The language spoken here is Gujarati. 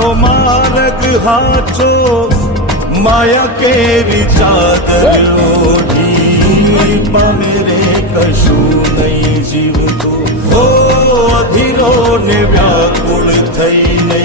તારો માર્ગ હાચો માયા કેરી ચાદર ઓઢી પામે રે કશું નહીં જીવતો હો અધીરો ને વ્યાકુળ થઈને